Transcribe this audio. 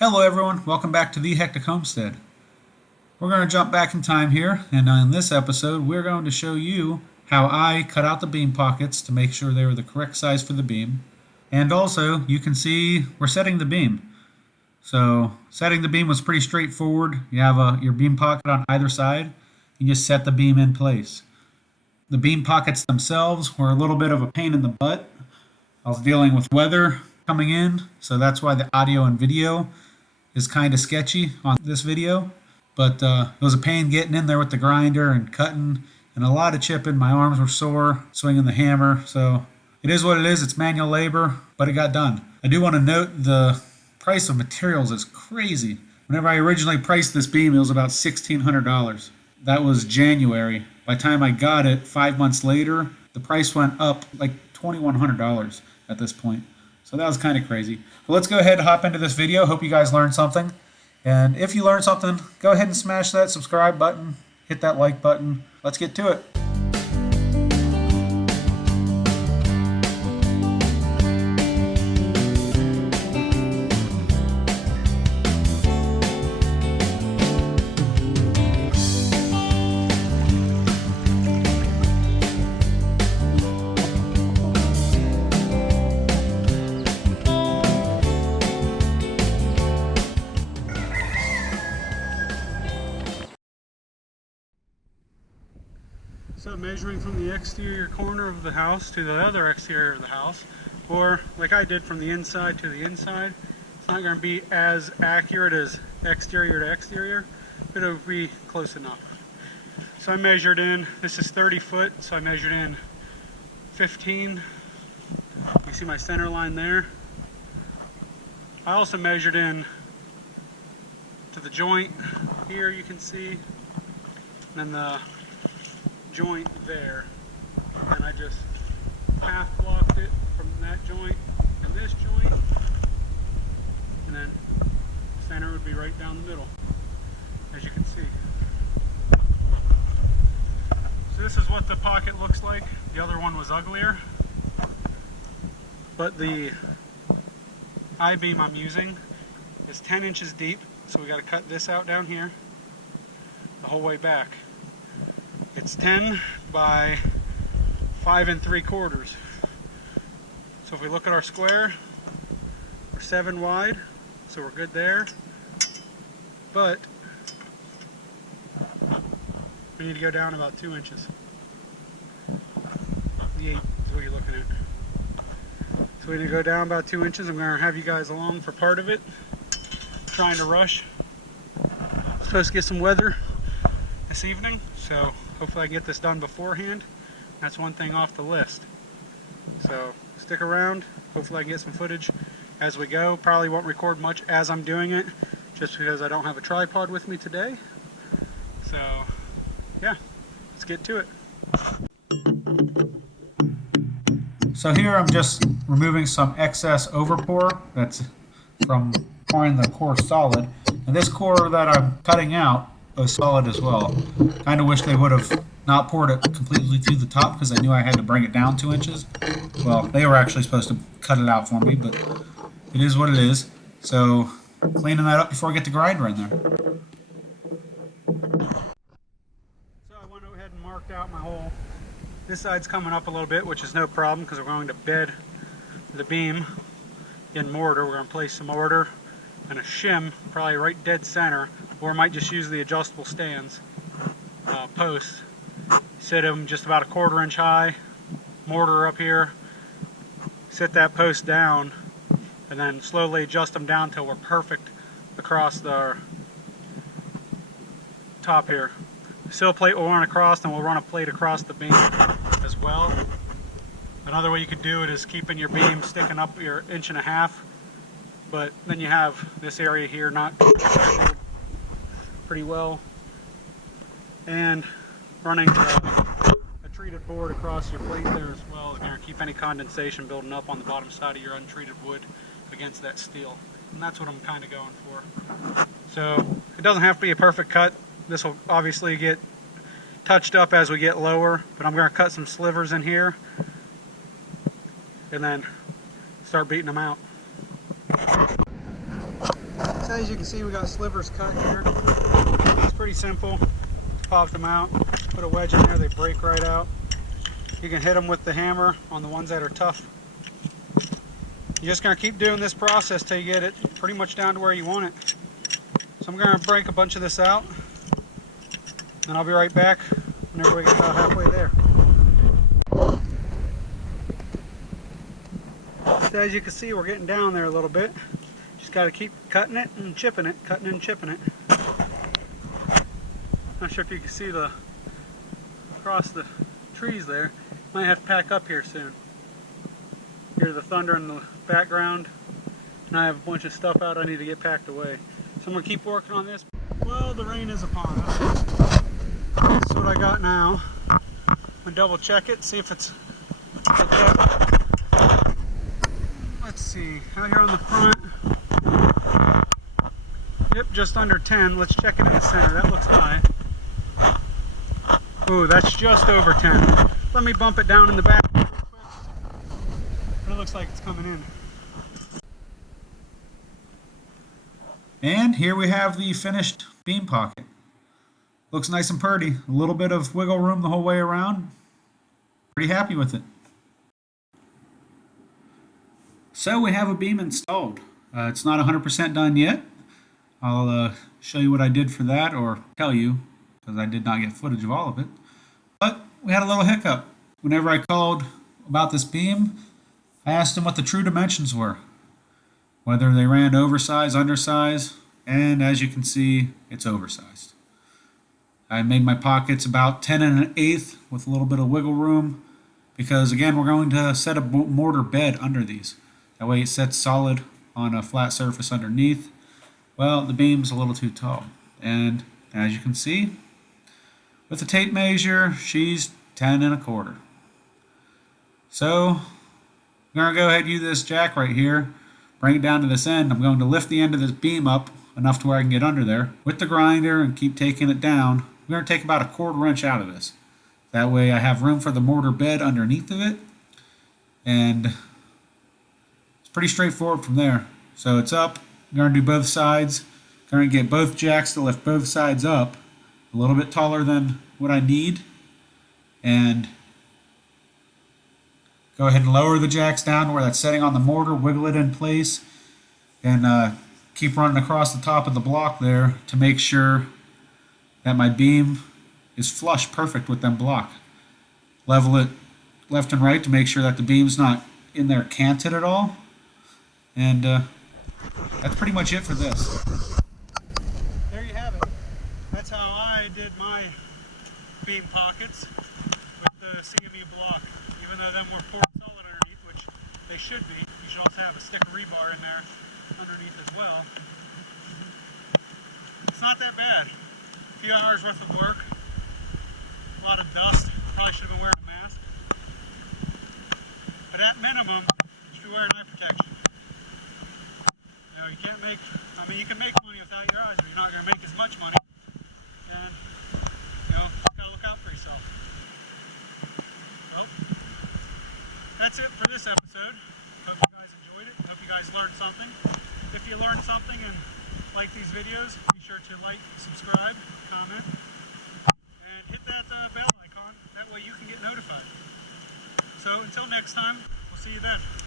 Hello everyone, welcome back to the Hectic Homestead. We're going to jump back in time here, and in this episode we're going to show you how I cut out the beam pockets to make sure they were the correct size for the beam. And also, you can see we're setting the beam. So setting the beam was pretty straightforward. You have your beam pocket on either side. You just set the beam in place. The beam pockets themselves were a little bit of a pain in the butt. I was dealing with weather coming in, so that's why the audio and video is kind of sketchy on this video. But it was a pain getting in there with the grinder and cutting, and a lot of chipping. My arms were sore swinging the hammer. So it is what it is. It's manual labor, but it got done. I do want to note the price of materials is crazy. Whenever I originally priced this beam, it was about $1,600. That was January. By the time I got it, 5 months later, the price went up like $2,100 at this point. So that was kind of crazy. But let's go ahead and hop into this video. Hope you guys learned something. And if you learned something, go ahead and smash that subscribe button. Hit that like button. Let's get to it. So measuring from the exterior corner of the house to the other exterior of the house, or like I did from the inside to the inside, it's not going to be as accurate as exterior to exterior, but it'll be close enough. So I measured in, this is 30 foot, so I measured in 15. You see my center line there. I also measured in to the joint here, you can see, and then the joint there, and I just half blocked it from that joint and this joint, and then center would be right down the middle, as you can see. So this is what the pocket looks like. The other one was uglier, but the I-beam I'm using is 10 inches deep, so we got to cut this out down here the whole way back. It's 10 by 5 3/4. So if we look at our square, we're 7 wide, so we're good there. But we need to go down about 2 inches. The 8 is what you're looking at. So we need to go down about 2 inches. I'm going to have you guys along for part of it. Trying to rush. Supposed to get some weather this evening, so hopefully I can get this done beforehand. That's one thing off the list. So stick around. Hopefully I can get some footage as we go. Probably won't record much as I'm doing it, just because I don't have a tripod with me today. So yeah, let's get to it. So here I'm just removing some excess overpour that's from pouring the core solid. And this core that I'm cutting out was solid as well. Kind of wish they would have not poured it completely through the top, because I knew I had to bring it down 2 inches. Well, they were actually supposed to cut it out for me, but it is what it is. So cleaning that up before I get the grinder in there. So I went ahead and marked out my hole. This side's coming up a little bit, which is no problem because we're going to bed the beam in mortar. We're going to place some mortar and a shim, probably right dead center, or I might just use the adjustable stands posts. Set them just about a 1/4 inch high, mortar up here, set that post down, and then slowly adjust them down until we're perfect across the top here. Sill plate will run across, and we'll run a plate across the beam as well. Another way you could do it is keeping your beam sticking up your 1.5 inches, but then you have this area here not pretty well, and running a treated board across your plate there as well is going to keep any condensation building up on the bottom side of your untreated wood against that steel, and that's what I'm kind of going for. So it doesn't have to be a perfect cut. This will obviously get touched up as we get lower, but I'm going to cut some slivers in here and then start beating them out. So As you can see, we got slivers cut here. It's pretty simple. Pop them out, put a wedge in there, they break right out. You can hit them with the hammer on the ones that are tough. You're just going to keep doing this process till you get it pretty much down to where you want it. So I'm going to break a bunch of this out, and I'll be right back whenever we get about halfway there. So as you can see, we're getting down there a little bit. Just got to keep cutting it and chipping it, cutting and chipping it. Not sure if you can see the across the trees there. Might have to pack up here soon. Hear the thunder in the background, and I have a bunch of stuff out I need to get packed away. So I'm going to keep working on this. Well, the rain is upon us. This is what I got now. I'm going to double check it, see if it's okay. Let's see, out here on the front. Yep, just under 10. Let's check it in the center. That looks high. Ooh, that's just over 10. Let me bump it down in the back real quick. But it looks like it's coming in. And here we have the finished beam pocket. Looks nice and pretty. A little bit of wiggle room the whole way around. Pretty happy with it. So we have a beam installed. It's not 100% done yet. I'll show you what I did for that, or tell you, because I did not get footage of all of it. But we had a little hiccup. Whenever I called about this beam, I asked them what the true dimensions were. Whether they ran oversized, undersized, and as you can see, it's oversized. I made my pockets about 10 1/8 with a little bit of wiggle room, because again, we're going to set a mortar bed under these. That way it sets solid on a flat surface underneath. Well, the beam's a little too tall, and as you can see, with the tape measure, she's 10 1/4. So I'm going to go ahead and use this jack right here, bring it down to this end. I'm going to lift the end of this beam up enough to where I can get under there with the grinder and keep taking it down. I'm going to take about a 1/4 inch out of this. That way I have room for the mortar bed underneath of it, and it's pretty straightforward from there. So it's up. I'm going to do both sides. I'm going to get both jacks to lift both sides up a little bit taller than what I need, and go ahead and lower the jacks down to where that's setting on the mortar, wiggle it in place, and keep running across the top of the block there to make sure that my beam is flush perfect with them block. Level it left and right to make sure that the beam's not in there canted at all, and that's pretty much it for this. There you have it. That's how I did my beam pockets with the CME block. Even though them were poured solid underneath, which they should be. You should also have a stick of rebar in there underneath as well. It's not that bad. A few hours worth of work. A lot of dust. Probably should have been wearing a mask. But at minimum, you should be wearing eye protection. You know, you can't make, I mean, you can make money without your eyes, but you're not going to make as much money. And, you know, you got to look out for yourself. Well, that's it for this episode. Hope you guys enjoyed it. Hope you guys learned something. If you learned something and like these videos, be sure to like, subscribe, comment, and hit that bell icon. That way you can get notified. So until next time, we'll see you then.